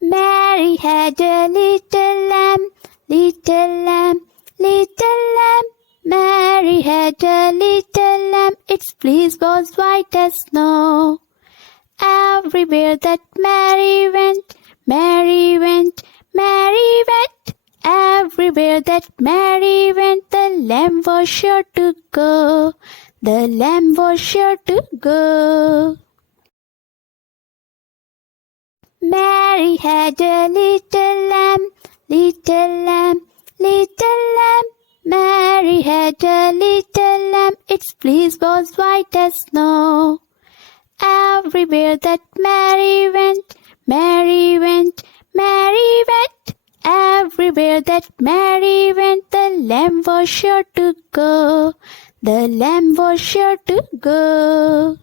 Mary had a little lamb, little lamb, little lamb. Mary had a little lamb, its fleece was white as snow. Everywhere that Mary went, Mary went, Mary went. Everywhere that Mary went, the lamb was sure to go. The lamb was sure to go. Mary had a little lamb, little lamb, little lamb. Mary had a little lamb, its fleece was white as snow. Everywhere that Mary went, Mary went, Mary went. Everywhere that Mary went, the lamb was sure to go. The lamb was sure to go.